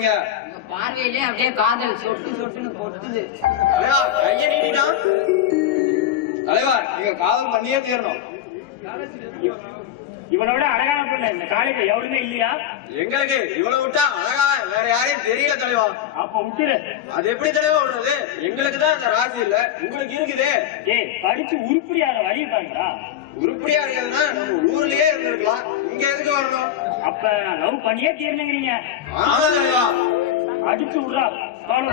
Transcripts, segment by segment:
பார்வையிலே அப்படியே காதல் சொட்டு சொட்டுன்னு கொட்டுது. கைய நீட்டினா தலைவா, நீங்க காதல் பண்ணியே தீரணும். இவனோட அழகான பொண்ணு இந்த காலேஜ் எவருமே இல்லையா? எங்களுக்கு இவ்வளவு விட்டா அழகா வேற யாரையும் தெரியல தலைவா. அப்ப விட்டுரு. அது எப்படி தலைவா விடுறது? எங்களுக்கு தான் அந்த ராசி இல்ல, உங்களுக்கு இருக்குதே. ஏய், படிச்சு உருப்படியாக வழி பாருங்களா? உருப்படியா இருக்கிறதுனா நம்ம ஊர்லயே இருந்திருக்கலாம், இங்க எதுக்கு வரணும்? அப்ப லவ் பண்ணியே தீரணுங்கிறீங்க? ஆமா தலைவா. அடிச்சு விடுறா பாலு.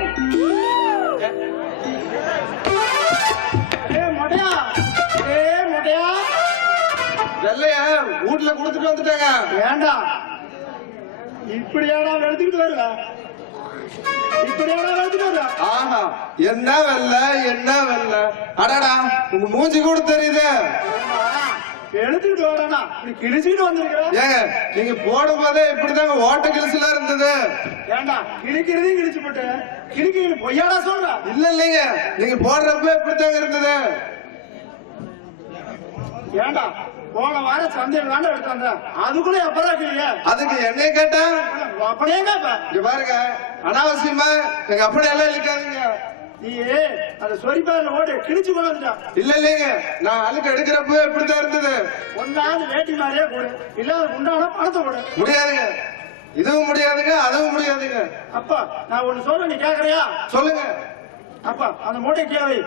மொட்டையா மொட்டையா வெள்ளைய வீட்டுல குடுத்துட்டு வந்துட்டாங்க. வேண்டாம், இப்படியாடா எடுத்துக்கிட்டு வருவா? இப்படியாடா எடுத்துட்டு வருவா? ஆஹா, என்ன வெள்ள என்ன வெள்ள! அடடா, உங்க மூஞ்சி கூட தெரியுது. எடுத்துக்கிட்டு வரா கிழிச்சுட்டு வந்திருக்கிறா? ஏங்க, நீங்க போடும் போதே இப்படிதாங்க ஓட்ட கிழிச்சுலாம் இருந்தது. ஏண்டா கிழிக்கிறதையும் கிழிச்சு போட்டு கிழிக்க பொய்யாடா சொல்ற? இல்ல இல்லைங்க, நீங்க போடுறப்ப இப்படித்தாங்க இருந்தது. ஏண்டா போன வாரம் சந்தையில் தாண்டா எடுத்தாங்க, அதுக்குள்ள எப்பதான் கிழிய? அதுக்கு என்னைய கேட்டா அப்படியே கேப்ப. இங்க பாருங்க, அனாவசியமா எங்க அப்படி எல்லாம் இழுக்காதீங்க. நீ அந்த சொரிப்பாரில் ஓட்டு கிழிச்சு கொண்டு வந்துட்டா. இல்ல இல்லைங்க, நான் அழுக்கு எடுக்கிறப்ப இப்படித்தான் இருந்தது. ஒன்னாவது வேட்டி மாதிரியே கொடு, இல்ல உண்டான பணத்தை கொடு. முடியாதுங்க, இதுவும் முடியாதுங்க, அதுவும் முடியாதுங்க. அப்பா நான் ஒண்ணு சொல்ல, நீ கேக்குறியா? சொல்லுங்க. அப்பா அந்த மூட்டை கீழே வை.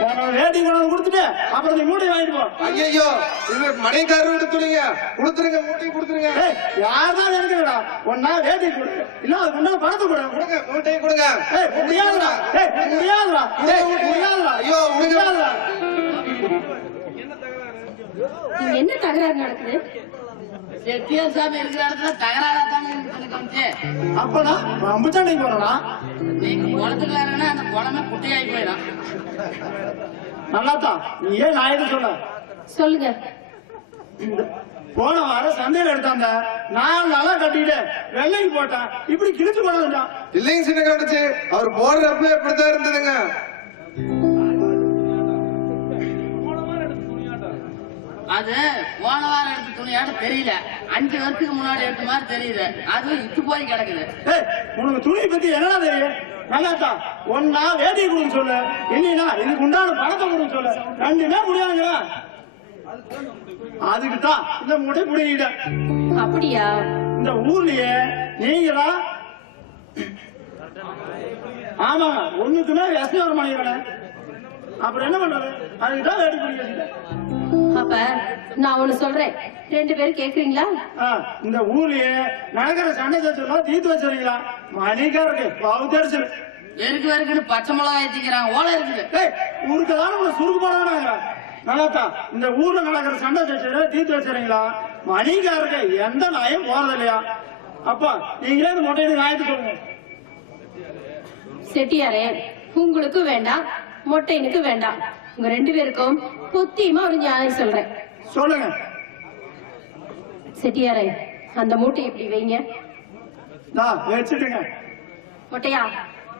நான் வேட்டி கொண்டு கொடுத்துட்டு அப்புறம் நீ மூட்டை வாங்கிட்டு போ. ஐயோ, இது மணிக்காரர் எடுத்துருங்க, கொடுத்துருங்க, மூட்டையை கொடுத்துருங்க. யார்தான் நினைக்கிறா? ஒன்னா வேட்டி கொடு, இல்ல அது முன்னாடி பணத்தை கொடு. கொடுங்க, மூட்டையை கொடுங்க. முடியாதுடா, முடியாதுடா, முடியாதுடா. ஐயோ, முடியாதுடா. என்ன தகராறு நடக்குது? வித்தியாசம் இருக்கிற இடத்துல தகராறா தானே இருக்கு. அப்பனா அம்புச்சாண்டைக்கு போறா? நீங்க குளத்துக்காரங்கன்னா அந்த குளமே குட்டையாகி போயிடும். நல்லாத்தான், நீ ஏன் நான் எது சொல்ல? சொல்லுங்க. போன வாரம் சந்தையில எடுத்தாங்க, 4 நாளா கட்டிட்டு வெள்ளைக்கு போட்டான், இப்படி கிழிச்சு கொண்டு வந்துட்டான். இல்லைங்க சின்ன கண்டுச்சு, அவர் போடுறப்ப இப்படித்தான் இருந்ததுங்க. அது போன வாரம் எடுத்த துணியாட்ட தெரியல, 5 வருஷத்துக்கு முன்னாடி எடுத்த மாதிரி தெரியுது. அது இட்டு போய் கிடக்குது. உனக்கு துணியை பத்தி என்னடா தெரியும்? நல்லாத்தா, ஒன்னா வேட்டியை கொடுன்னு சொல்லு, இல்லைன்னா இதுக்கு உண்டான பணத்தை கொடுன்னு சொல்லு. ரெண்டுமே முடியாதுங்க. அதுக்குதான் இந்த மூட்டை புடிங்கிட்ட. அப்படியா? இந்த ஊர்லயே நீங்களா? ஆமாங்க, ஒண்ணுக்குமே விசனம் வர மாட்டேங்கிறேன். அப்புறம் என்ன பண்றது? அதுக்குதான் வேட்டி பிடிக்க. அப்ப நான் ஒண்ணு சொல்றேன், 2 பேரும் கேக்குறீங்களா? இந்த ஊர்லயே நடக்கிற சண்டை சச்சரவு தீர்த்து வச்சிருக்கீங்களா? மணிக்காருக்கு பாவு தெரிச்சு வெறுக்கு வெறுக்குன்னு பச்சை மிளகாய் ஏத்திக்கிறாங்க, ஓலை இருக்குது. ஊருக்குதான் உங்களை சுருக்கு போனாங்க. நல்லாத்தா, இந்த ஊர்ல நடக்கிற சண்டை சச்சரவு தீர்த்து வச்சிருக்கீங்களா? மணிக்காருக்கு எந்த நாயும் போறது இல்லையா? அப்பா நீங்களே இந்த மொட்டையை நியாயத்து சொல்லுங்க. செட்டியாரே, உங்களுக்கு வேண்டாம், மொட்டைனுக்கு வேண்டாம். உங்க 2 பேருக்கும் புத்தியமா ஒரு நியாயம் சொல்றேன். சொல்லுங்க. செட்டியாரே, அந்த மூட்டை இப்படி வைங்க. வச்சுட்டுங்க. மொட்டையா,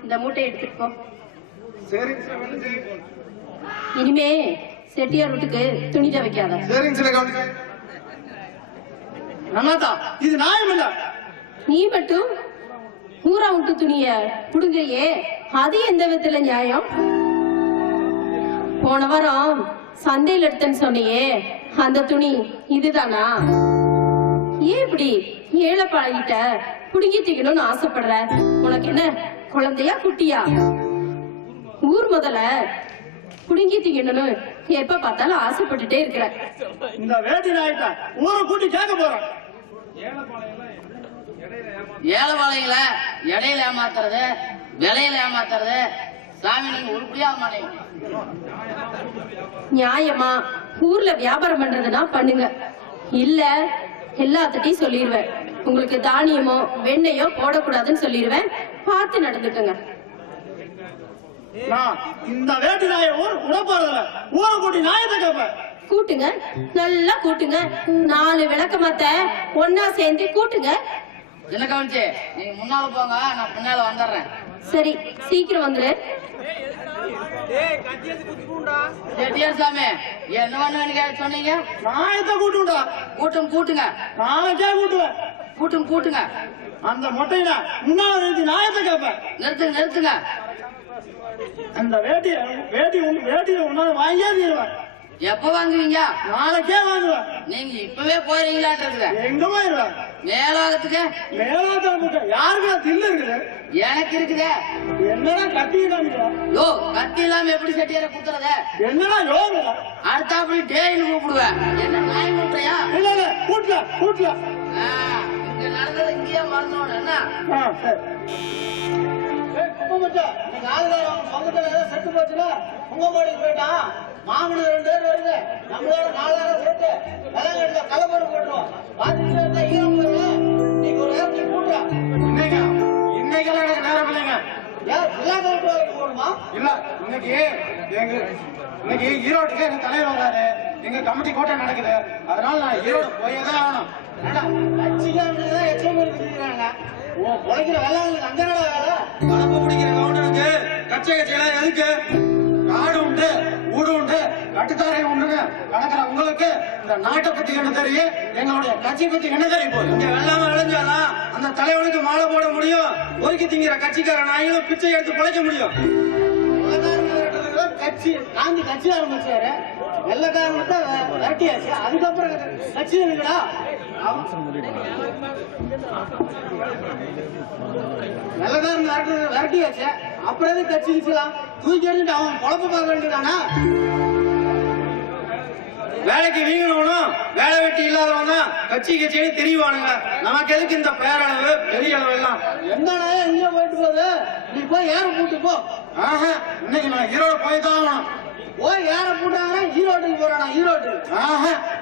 இந்த மூட்டை எடுத்துட்டு போ. சரிங்க, இனிமே செட்டியார் வீட்டுக்கு துணி துவைக்காத. சரிங்க சின்ன கண்டுச்சு. நல்லாத்தா, இது நியாயம் இல்ல. நீ மட்டும் ஊரா விட்டு துணிய புடுங்கறியே, அது எந்த விதத்துல நியாயம்? போன வாரம் சந்தையில் எடுத்தேன்னு சொன்னியே, அந்த துணி இதுதானா? ஏன் இப்படி ஏழை பழகிட்ட? புடுங்கி தீக்கணும்னு ஆசைப்படுற? உனக்கு என்ன குழந்தையா குட்டியா? ஊர் முதல்ல புடுங்கி தீக்கணும்னு எப்ப பார்த்தாலும் ஆசைப்பட்டுட்டே இருக்கிற. இந்த வேட்டி நாயத்தை ஊரை கூட்டி கேட்க போறேன். ஏழை வாழைகளை இடையில ஏமாத்துறது, விலையில ஏமாத்துறது, சாமி நீங்க உருப்படியாக மாட்டீங்க. நியாயமா ஊர்ல வியாபாரம் பண்றதுன்னா பண்ணுங்க, இல்ல எல்லாத்திட்டையும் சொல்லிடுவேன். உங்களுக்கு தானியமோ வெண்ணையோ போடக்கூடாதுன்னு சொல்லிடுவேன். பார்த்து நடந்துக்கங்க. இந்த வேட்டி நாயை விட போறதில்ல, ஊரை கூட்டி நாயத்தை கேட்பேன். கூட்டுங்க, நல்லா கூட்டுங்க. 4 விளக்கமாத்த ஒன்னா சேர்ந்து கூட்டுங்க. என்ன கவனிச்சு, நீங்க முன்னால போங்க, நான் பின்னால வந்துடுறேன். சரி சீக்கிரம் வந்துரு. சாமி என்ன பண்ணுவேன்னு சொன்னீங்க? நாயத்தை கூட்டுடா. கூட்டுங்க. நாளைக்கே கூட்டுவேன். கூட்டுங்க. அந்த மொட்டையில முன்னால நிறுத்தி நாயத்தை கேட்பேன். நிறுத்துங்க. அந்த வேட்டியை உன்னால வாங்கியே தீருவேன். எப்ப வாங்குவீங்க? நாளைக்கே வாங்குவேன். நீங்க இப்பவே போறீங்களாட்டு இருக்குது. எங்க போயிருவேன்? மேலோகத்துக்கு. மேலாத்த யாருக்கு தில்லு இருக்குது? எனக்கு இருக்குதே. என்னடா கத்தி இல்லாம? யோ கத்தி இல்லாம எப்படி செட்டியார குத்துறத? என்னடா யோக? அடுத்தாப்படி டேன்னு கூப்பிடுவேன். என்ன நாய் மூட்டையா? இல்ல கூட்டல. இங்க நடந்தது இங்கேயே மறந்தோம். என்ன செட்டு போச்சுல உங்க மாடிக்கு போயிட்டான். மாமனு 2 பேர் வருது. நம்மளோட 4000 செட்டு விலங்கல்ல கலப்படு போட்டுருவோம். பாத்துட்டு ஈரம் நீங்க ஒரு ஏற்றி கூட்டுறா. இன்னைக்கெல்லாம் எனக்கு நேரம் இல்லைங்க. ஏன் எல்லா கலப்பு வரைக்கும் போகணுமா? இல்ல இன்னைக்கு ஈரோட்டுக்கு எங்க தலைவர் வராரு. எங்க கமிட்டி கூட்டம் நடக்குது. அதனால நான் ஈரோடு போயே தான் ஆகணும். கட்சிக்காரங்க எச்சம் இருக்கிறாங்க. உழைக்கிற வேளாண்மைக்கு அங்க வேலை கலப்பு பிடிக்கிற கவுண்டனுக்கு கட்சியெல்லாம் எதுக்கு? காடு உண்டு, ஊடு உண்டு, கட்டுத்தாரை உண்டுங்க கணக்கிற உங்களுக்கு இந்த நாட்டை பத்தி என்ன தெரியும்? எங்களுடைய கட்சி பத்தி என்ன தெரியும்? போய் இங்க வெள்ளாம விளைஞ்சாதான் அந்த தலைவனுக்கு மாலை போட முடியும். ஒதுக்கி திங்கிற கட்சிக்கார நாய்களும் பிச்சை எடுத்து பிழைக்க முடியும். கட்சி காந்தி கட்சி ஆரம்பிச்சாரு. வெள்ளக்காரன் விரட்டியாச்சு. அதுக்கப்புறம் கட்சி இருக்குடா. வெள்ளக்காரன் விரட்டியாச்சு. அப்புறம் எது கட்சி இருக்கலாம்? தூக்கி எறிஞ்சிட்டு அவன் குழப்ப பார்க்க வேண்டியதானா? வேலைக்கு வீங்கணும், வேலை வெட்டி இல்லாதவனா கட்சின்னு தெரியவானுங்க. நமக்கு எதுக்கு இந்த பேரளவு பெரிய அளவு எல்லாம்? என்னடா எங்கேயோ போயிட்டு போகுது? நீ போய் ஏற கூட்டு போ. இன்னைக்கு நான் ஈரோடு போய் தான் ஆகணும். போய் ஏற போட்டாங்க ஈரோட்டுக்கு போறானா? ஈரோடு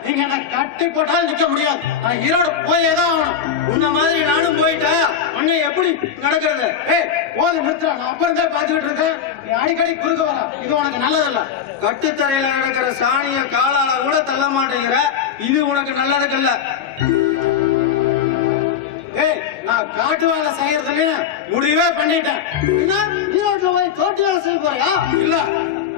நீங்க என்ன கட்டி போட்டாலும் நிக்க முடியாது. நான் ஈரோடு போயே தான் ஆகணும். உன்ன மாதிரி நானும் போயிட்டா அங்க எப்படி நடக்கிறது? போது நிறுத்துறா. நான் அப்புறம் தான் பாத்துக்கிட்டு இருக்கேன். நீ அடிக்கடி குறுக்க வர. இது உனக்கு நல்லதில்ல. கட்டுத்தரையில நடக்கிற சாணிய காலால கூட தள்ள மாட்டேங்கிற. இது உனக்கு நல்லதுக்கு இல்ல. நான் காட்டு வேலை செய்யறதுல முடிவே பண்ணிட்டேன். ஈரோட்டுல போய் தோட்ட வேலை செய்ய போறியா? இல்ல,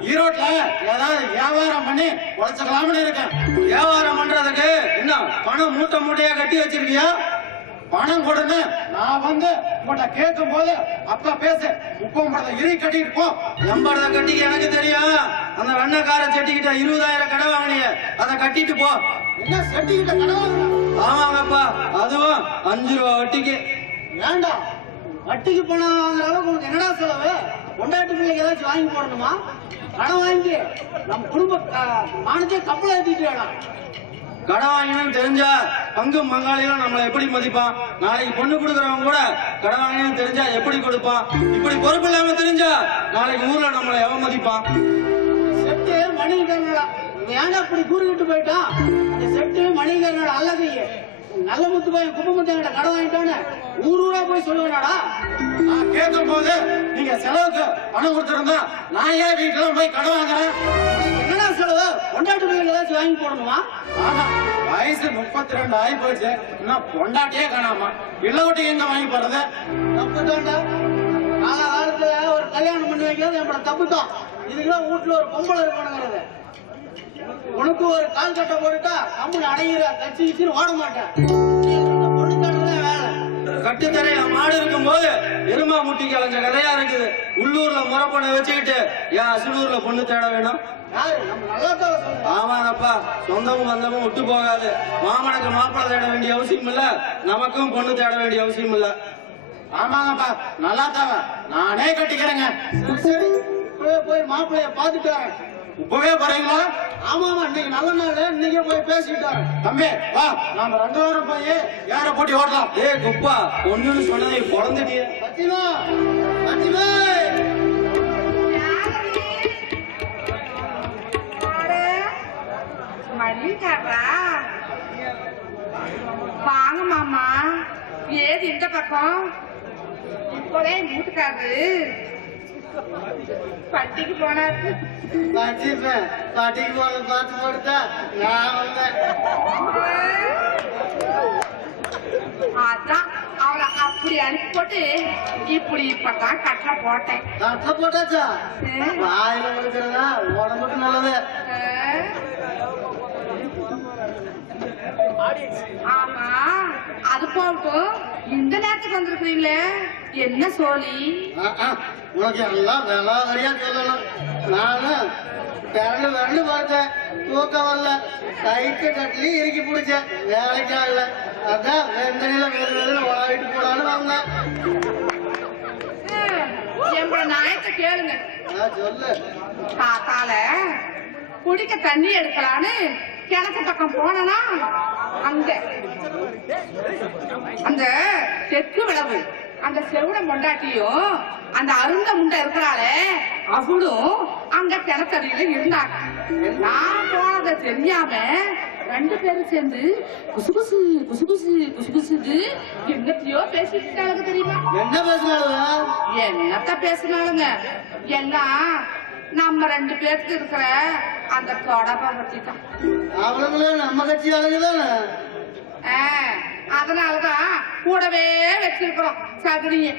ஈரோட்ல ஏதாவது வியாபாரம் பண்ணி உழைச்சிக்கலாம்னு இருக்கேன். வியாபாரம் பண்றதுக்கு இன்னும் பணம் மூட்டையா கட்டி வச்சிருக்கியா? பணம் கொடுங்க. நான் வந்து உங்கள்கிட்ட கேட்கும் போது அப்பா பேச 30 இரு கட்டிட்டு போ. 80 கட்டிக்கு எனக்கு தெரியும். அந்த வெண்ணக்கார செட்டிக்கிட்ட 20,000 கடை வாங்கினிய, அதை கட்டிட்டு போ. என்ன செட்டிக்கிட்ட கடை? ஆமாங்கப்பா, அதுவும் 5 ரூபா வட்டிக்கு. ஏண்டா வட்டிக்கு பணம் வாங்குற அளவுக்கு உனக்கு என்னடா செலவு? கொண்டாட்டு பிள்ளைக்கு ஏதாச்சும் வாங்கி போடணுமா? கடன் வாங்கி நம்ம குடும்ப மானத்தையே கப்பலை ஏற்றிட்டு வேணாம். கடன் வாங்கினு தெரிஞ்சா பங்கும் பங்காளிகளும் நம்மளை எப்படி மதிப்பான்? நாளைக்கு பொண்ணு கொடுக்கறவங்க கூட கடன் வாங்கினு தெரிஞ்சா எப்படி கொடுப்பான்? இப்படி பொறுப்பு இல்லாம தெரிஞ்சா நாளைக்கு ஊர்ல நம்மளை எவன் மதிப்பான்? செட்டு மணிகர்ணா ஏங்க அப்படி கூறிக்கிட்டு போயிட்டான்? அந்த செட்டு மணிகர்ணா அல்லது நல்ல முத்து போய் குப்பமுத்தையோட கடன் வாங்கிட்டோன்னு ஊரா போய் சொல்லுவேனாடா? நான் கேட்கும் போது நீங்க செலவுக்கு பணம் கொடுத்துருந்தா நான் ஏன் வீட்டுல போய் கடன் வாங்குறேன்? என்னடா செலவு? கொண்டாட்டு பிள்ளைங்க ஏதாச்சும் வாங்கி போடணுமா? ஆமா, வயசு 32 ஆகி போச்சு. இன்னும் பொண்டாட்டியே காணாமா. இல்லவட்டி எங்க வாங்கி போறது? தப்பு தான்டா. காலத்துல ஒரு கல்யாணம் பண்ணி வைக்கிறது என்னோட தப்பு தான். இதுக்கெல்லாம் வீட்டுல ஒரு பொம்பளை இருக்கணுங்கிறது. உனக்கு ஒரு கால் கட்டை போட்டுட்டா கம்பெனி அடைகிற கட்சி ஓட மாட்டேன். கட்டுத்தரையில மாடு இருக்கும் போது எருமா முட்டிக்கு அலைஞ்ச கதையா இருக்குது. உள்ளூர்ல முறப்பொண்ணை வச்சுக்கிட்டு ஏன் அசலூர்ல பொண்ணு தேட வேணும்? ஆமாப்பா, சொந்தமும் பந்தமும் விட்டு போகாது. மாமனுக்கு மாப்பிள்ளை தேட வேண்டிய அவசியம் இல்ல, நமக்கும் பொண்ணு தேட வேண்டிய அவசியம் இல்ல. ஆமாங்கப்பா, நல்லா தாவ நானே கட்டிக்கிறேங்க. சரி, போய் மாப்பிள்ளைய பாத்துட்டு வரேன். இப்பவே போறீங்களா? ஆமாமா, இன்னைக்கு நல்ல நாள். இன்னைக்கே போய் பேசிட்டு வரேன். தம்பி வா, நாம 2 வாரம் போய் யார போட்டி ஓட்டலாம். குப்பா பொண்ணுன்னு சொன்னதை குழந்தைய பத்தினா பத்தினா மல்லிகாரா வாங்க மாமா. ஏது இந்த பக்கம்? இப்போதே வீட்டுக்காரு பட்டிக்கு போனாரு. பட்டிக்கு போன பார்த்து போடுத்தா நான் வந்தேன். அதான் அவளை அப்படி இப்படி அனுப்பி போட்டு இப்படி இப்பதான் கட்ட போட்டேன். கட்ட போட்டாச்சா? வாயில கொடுக்கறதா உடம்புக்கு நல்லது. ஆமா, அது போகட்டும். இந்த நேரத்துக்கு வந்திருக்கீங்களே, என்ன சோழி? உனக்கு எல்லாம் விளாவரியா சொல்லணும். நானும் விரண்டு பார்த்தேன், தூக்கம் வரல. கைட்டு கட்டிலையும் இறுக்கி பிடிச்சேன், வேலைக்கு ஆகல. அதான் வெந்தனையில வெறும் வாங்கிட்டு போலான்னு வந்தேன். எங்களோட நாயத்தை கேளுங்க. சொல்லு. காத்தால குடிக்க தண்ணி எடுக்கலான்னு கிணத்து பக்கம் போனா, அங்க அந்த தெற்கு விளவு அந்த செவிட மொண்டாட்டியும் அந்த அருந்த முண்டை இருக்கிறாளே அவளும் அங்க கிணத்தடியில இருந்தாங்க. நான் போனதை தெரியாம 2 பேரும் சேர்ந்து குசு குசு குசு குசு குசு குசுது என்னத்தையோ பேசிட்டு இருக்காங்க தெரியுமா? என்ன பேசுனாங்க? என்னத்த பேசினாலுங்க எல்லாம் நம்ம 2 பேருக்கு இருக்கிற அந்த தொடர்பை பத்தி தான். அவளுங்களும் நம்ம கட்சி ஆளுங்க தானே. அதனாலதான் கூடவே வச்சிருக்கிறோம் சகனிய.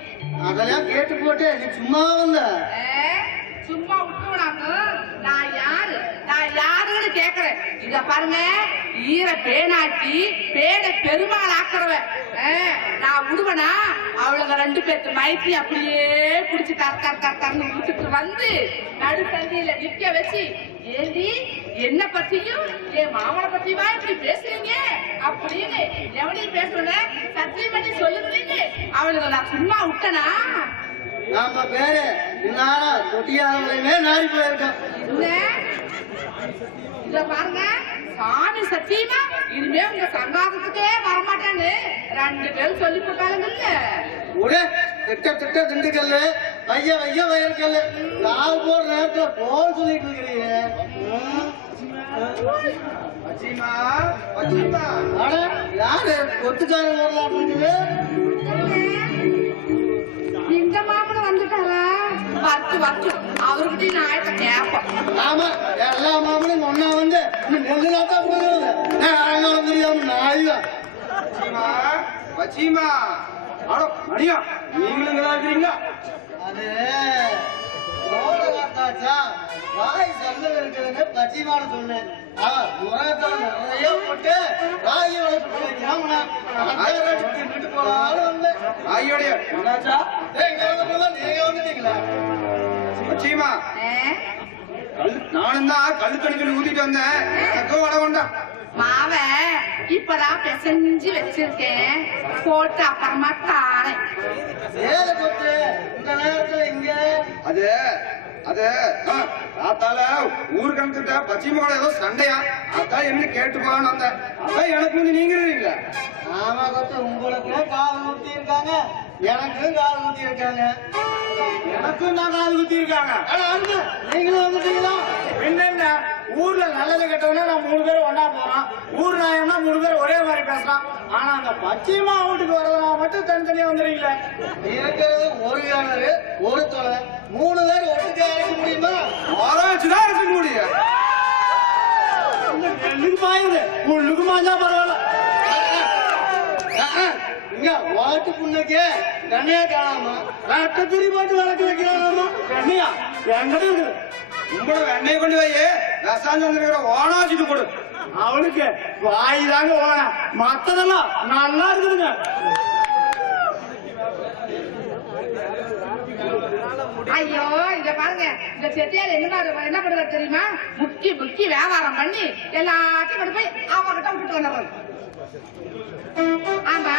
அதெல்லாம் கேட்டு போட்டு நீ சும்மா வந்த. சும்மா விட்டுனாங்க. நான் யாருன்னு கேக்குறேன். இத பாருங்க, ஈர பேனாட்டி பேட பெருமாள் ஆக்குறவன். நான் விடுவனா அவளுங்க 2 பேருக்கு மயக்கி அப்படியே புடிச்சு கர்ன்னு விட்டுட்டு வந்து நடு சந்தியில நிக்க வச்சு, ஏண்டி என்ன பத்தியும் என் மாமனை பத்தியுமா இப்படி பேசுறீங்க அப்படின்னு எவனையும் பேசுறேன் சத்தியம் பண்ணி சொல்லுறீங்க. அவளுங்க நான் சும்மா விட்டனா? நாம பேரு இன்னாரா தொட்டியாளர்களையுமே நாடி போயிருக்கோம். இத பாருங்க, சாமி சத்தியமா இனிமே உங்க சங்காதத்துக்கே வரமாட்டேன்னு 2 பேரும் சொல்லி போட்டாலுங்கல்ல. உடே திட்ட திண்டுக்கல்லு வைய வயற்கல்லு நான் போற நேரத்துல போல் சொல்லிட்டு இருக்கிறீங்க. யாரு ஒத்துக்காரங்க வரலாம் இருக்குது? இந்த மாமனும் வந்துட்டாரா? வச்சு அவர்கிட்ட நாயத்தை கேட்போம். ஆமா, எல்லா மாமனும் ஒன்னா வந்து நெல்லு நாட்டா போடுறது தெரியாம நாயா வச்சிமா மணியா நீங்களும் இருக்கிறீங்களா? அது வாய் சந்தல் இருக்குதுன்னு பச்சிமான சொன்னேன். நிறைய போட்டு ராகி வளர்த்து போனாலும் வந்து ராகியோடைய நீங்க வந்துட்டீங்களா? வச்சிமா நானும் தான் கல்லு தண்ணி சொல்லி ஊத்திட்டு வந்தேன். எனக்கும் வட கொண்டான். மாவ இப்பதான் பிசைஞ்சு வச்சிருக்கேன், போட்டு அப்புறமா தாரேன். ஏழை கொத்து இந்த நேரத்துல இங்க அது அது தாத்தால ஊர் கணக்கிட்ட பச்சிமோட ஏதோ சண்டையா, அதான் என்ன கேட்டு போலான்னு வந்தேன். அதான் எனக்கு வந்து நீங்க இருக்கீங்களா? ஆமா கொத்து, உங்களுக்கு காது ஊத்தி இருக்காங்க, எனக்கும் காது ஊத்தி இருக்காங்க. எனக்கும் தான் காது குத்தி இருக்காங்க. நீங்களும் வந்துட்டீங்களா? என்ன ஊர்ல நல்லது கெட்டவனா நான் 3 பேரும் ஒன்னா போறோம். ஊர் நாயம்னா 3 பேரும் ஒரே மாதிரி பேசலாம். ஆனா அந்த பச்சிமா வீட்டுக்கு வரதுனா மட்டும் தனித்தனியா வந்துடுறீங்களே. இருக்கிறது ஒரு கிணறு ஒரு தொலை, 3 பேர் ஒட்டுக்கா இருக்க முடியுமா? ஆராய்ச்சிதான் இருக்க முடியும். நெல்லுக்கு பாயுது, புல்லுக்கு மாஞ்சா பரவாயில்ல. இங்க வாட்டு புண்ணுக்கு கண்ணையா காணாமா, ரத்தத்திரி போட்டு வளர்க்க வைக்கிறாங்க. வெண்ணையா எங்கடி இருக்குது? உங்களோட வெண்ணையை கொண்டு போய் ரசாந்தந்திர ஓனாச்சிட்டு கொடு. அவனுக்கு வாய் தாங்க ஓனா, மத்ததெல்லாம் நல்லா இருக்குதுங்க. ஐயோ, இங்க பாருங்க, இந்த செட்டியார் என்ன பண்ணுறது தெரியுமா? முக்கி வியாபாரம் பண்ணி எல்லாத்தையும் கொண்டு போய் அவகிட்ட விட்டுட்டு வந்துடுறது. ஆமா,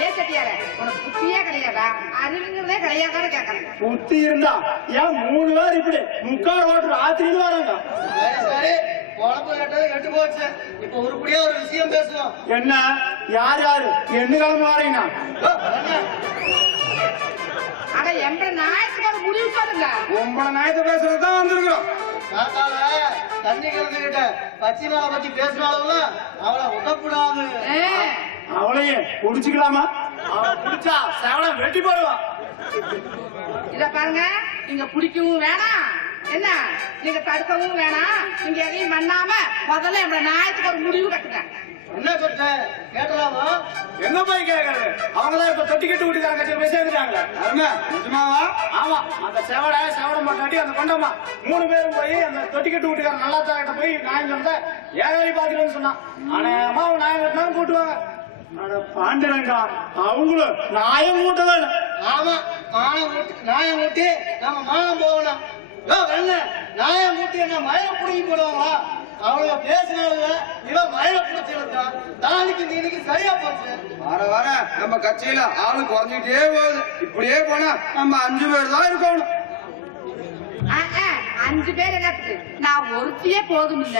ஏ செட்டியார உனக்கு புத்தியே கிடையாதா? அறிவுங்கிறதே கிடையாதான்னு கேட்கறேன். புத்தி இருந்தா ஏன் 3 பேர் இப்படி முக்கால் ஓட்டு ராத்திரியில் வராங்க? சரி குழப்ப கட்டது கெட்டு போச்சு. இப்ப உருப்படியா ஒரு விஷயம் பேசுவோம். என்ன? யார் யாரு என்ன கிளம்பி வரீங்கன்னா? ஆனா எம்பள நாயத்துக்கு ஒரு முடிவு சொல்லுங்க. உங்கள நாயத்தை பேசுறதுதான் வந்திருக்கிறோம். காத்தால தண்ணி கிழந்துகிட்ட பச்சிமாவை பத்தி பேசினாலும் அவளை உதப்படாது. அவளையே குடிச்சுக்கலாமா? அவளை குடிச்சா சேவலை வெட்டி போடுவா. இத பாருங்க, நீங்க பிடிக்கவும் வேணாம், என்ன நீங்க தடுக்கவும் வேணாம். நீங்க எதையும் பண்ணாம முதல்ல எம்பள நாயத்துக்கு ஒரு முடிவு கட்டுங்க. என்ன சொல்ற கேட்டலாமா? என்ன போய் கேட்கறது? அவங்கதான் இப்ப தொட்டி கட்டு வீட்டுக்காரங்க கட்சியில் போய் சேர்ந்துட்டாங்க. அருமை, நிஜமாவா? ஆமா, அந்த செவட மாட்டாட்டி அந்த கொண்டம்மா 3 பேரும் போய் அந்த தொட்டி கட்டு வீட்டுக்காரன் நல்லா கிட்ட போய் நாயம் சொன்னத ஏன் வேலை பாத்துருன்னு சொன்னான். ஆனா அம்மா நாயம் கட்டினாலும் கூட்டுவாங்க. பாண்டுரங்கா அவங்களும் நாயம் கூட்ட வேணும். ஆமா, நாயம் ஊட்டி நம்ம மானம் போகணும். நாயம் ஊட்டி என்ன மயில புடிங்கி போடுவாங்களா? அவளுங்க பேசினாலுங்க இவன் மயில பிடிச்சிருக்கான். தாலிக்கு நீதிக்கு சரியா போச்சு. வர வர நம்ம கட்சியில ஆளு குறைஞ்சிட்டே போகுது. இப்படியே போனா நம்ம 5 பேர் தான் இருக்கணும். 5 பேர் எனக்கு நான் ஒருத்தியே போதும் இல்ல.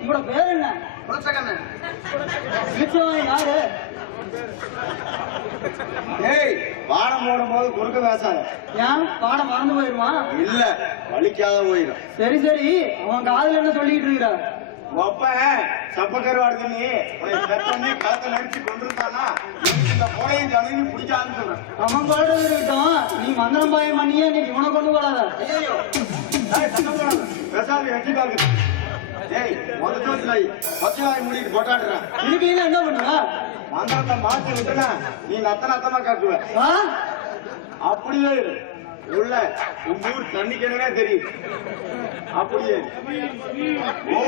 உங்களோட பேர் என்ன? புரட்சகண்ணன். யாரு? ஏய், பாடம் போடும் போது குறுக்க பேசாத. ஏன் பாடம் மறந்து போயிருமா? இல்ல, வலிக்காத போயிடும். சரி சரி, அவன் காதுல என்ன சொல்லிட்டு இருக்கிற? ஒப்ப சப்பக்கரு வாடுது நீ பண்ணி களத்தை நடிச்சு கொண்டிருந்தானா இந்த போடையும் ஜனங்கி பிடிக்காதுன்னு சொல்றேன். அவன் பாடுறது இருக்கட்டும், நீ மந்திரம் பாயம் பண்ணியே இன்னைக்கு இவனை கொண்டு போடாத. ஐயோ பேசாது வெட்டி பாக்குது. ஏய், முதல்ல பச்சை வாய் முடிட்டு போட்டாடுறேன். இதுக்கு என்ன பண்ணுவ? மந்திரத்தை மாற்றி விட்டுனா நீ நத்தமா காட்டுவ. அப்படியே உள்ள உங்க ஊர் தண்ணி கிணறே தெரியுது. அப்படியே ஓ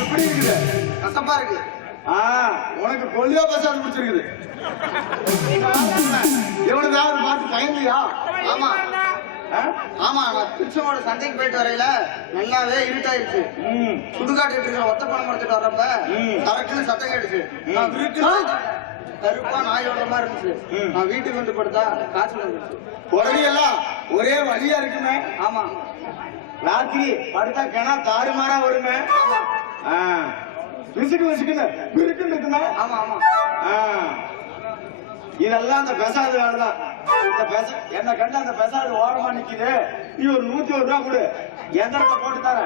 எப்படி இருக்குது? கசப்பா இருக்கு. உனக்கு கொல்லியா பசாது பிடிச்சிருக்குது. எவனுதாவது பார்த்து பயந்தியா? ஆமா ஆமா, நான் திருச்செங்கோடு சந்தைக்கு போயிட்டு வரையில நல்லாவே இருட்டாயிருச்சு. சுடுகாட்டு இருக்கிற ஒத்த பணம் எடுத்துட்டு வர்றப்ப கரெக்ட்னு சத்தம் கேட்டுச்சு. கருப்பா நாயோட மாதிரி இருந்துச்சு. நான் வீட்டுக்கு வந்து படுத்தா காய்ச்சல் வந்துருச்சு. குரலியெல்லாம் ஒரே வழியா இருக்குமே. ஆமா, ராத்திரி படுத்தா கிணா தாறுமாறா வருமே. விசுக்கு இருக்குமே. ஆமா ஆமா, இதெல்லாம் அந்த பெசாது வேலைதான். என்ன கண்டு அந்த பெசாது ஓரமா நிக்குது. நீ ஒரு 101 ரூபா கொடு, எந்திரத்தை போட்டு தர.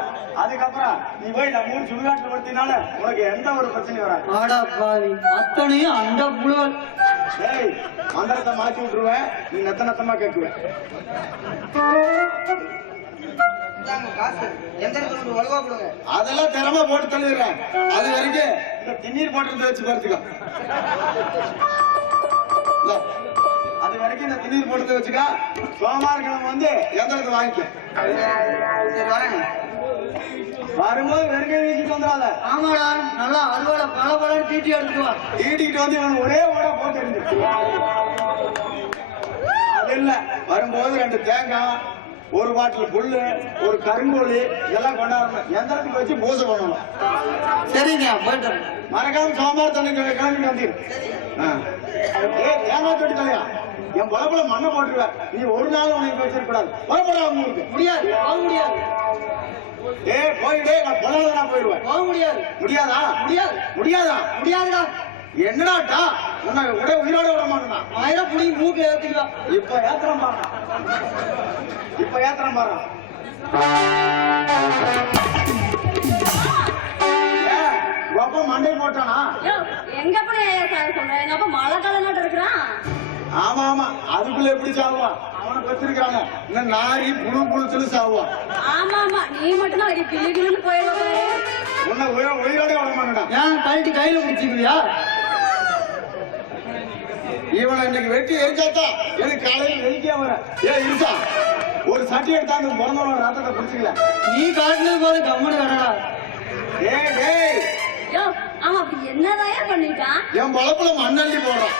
அதுக்கப்புறம் நீ போய் நம்ம ஊர் சுடுகாட்டுல படுத்தினால உனக்கு எந்த ஒரு பிரச்சனையும் வராது. அத்தனையும் அந்த புழுவல். ஏய், மந்திரத்தை மாத்தி விட்டுருவேன், நீ நத்தமா கேட்குவேன். அதெல்லாம் திறமை போட்டு தள்ளிடுறேன். அது வரைக்கும் இந்த திண்ணீர் போட்டு வச்சு பார்த்துக்கோ. அது வரைக்கும் இந்த திண்ணீர் போட்டு வச்சுக்கா. சோமார்கிழமை வந்து எந்திரத்தை வாங்கிக்க. வரும்போது வெறுங்கை வீசிட்டு வந்துடாத. ஆமாடா, நல்லா அறுவடை பல தீட்டி எடுத்துவா. ஈட்டிக்கிட்டு வந்து இவன் ஒரே ஓட போட்டு இருந்து. அது இல்ல, வரும்போது 2 தேங்காய், 1 பாட்டில் புல்லு, 1 கருங்கோழி இதெல்லாம் கொண்டாடணும். எந்திரத்துக்கு வச்சு பூஜை பண்ணணும். சரிங்க, போயிட்டு மறக்காம சோமார் தண்ணி கிளம்பிட்டு வந்துரு. தேங்காய் தொட்டி தலையா என் பொழப்புல மண்ணை போட்டுருவேன். நீ ஒரு நாள் உனக்கு வச்சிருக்க கூடாது. புறப்படா உங்களுக்கு. முடியாது, போக முடியாது. போயிடே, நான் பொழாத நான் போயிடுவேன். போக முடியாது. முடியாதா? முடியாதா? முடியாதுடா. என்னடாட்டா உன்னை உயிரோட விட மாட்டேனா? 1000 புடி மூக்கு ஏத்திக்கலாம். இப்ப ஏத்திரம் பாரு. மண்டை போட்டானா? எங்க போய் சொல்ற? எங்க அப்பா மழை காலம் இருக்கிறான். ஆமா ஆமா, அதுக்குள்ள எப்படி சாவுவான்? அவனை பெற்றிருக்காங்க. இன்னும் நாரி புழு சாவுவான். ஆமா ஆமா, நீ மட்டும் தான் கிளி போயிடுவாங்க. உன்னை உயிரோட விட மாட்டா. ஏன் கழட்டி கையில பிடிச்சிக்கிறியா? இவனை இன்னைக்கு வெட்டி எரிச்சாத்தா எனக்கு காலையில் வெடிக்கா வர. இருச்சா ஒரு சட்டி எடுத்தா அந்த பிறந்தவனோட ரத்தத்தை பிடிச்சிக்கல. நீ காட்டினது போது கம்முன்னு வரடா. ஆமா, அப்படி என்னதான் பண்ணிட்டான்? என் பொழப்புல மண்ணள்ளி போடுறான்.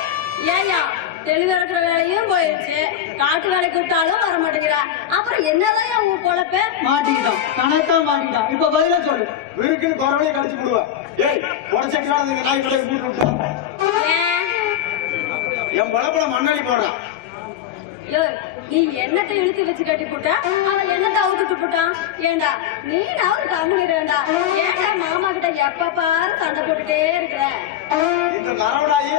ஏயா, தெளிவு இருக்கிற வேலையும் போயிடுச்சு, காட்டு வேலை கூப்பிட்டாலும் வர மாட்டேங்கிறா. அப்புறம் என்னதான் உன் பொழப்ப? மாட்டிக்கிட்டான், கணத்தான் மாட்டிக்கிட்டான். இப்ப பதில சொல்லு. விருக்குன்னு குறவளையும் கடிச்சு போடுவேன். உடச்சா நாய் கடையை கூட்டு விட்டுருவான். என் பொழப்புல மண்ணள்ளி போடுறான். நீ என்னத்தை இழுத்து வச்சு கட்டி போட்டா, அவன் என்னத்தை அவுத்துட்டு போட்டான்? ஏண்டா நீ நான் தமிழ்டா. ஏண்டா மாமா கிட்ட எப்ப பாரு சண்டை போட்டுட்டே இருக்கிற? இந்த நரவடாயி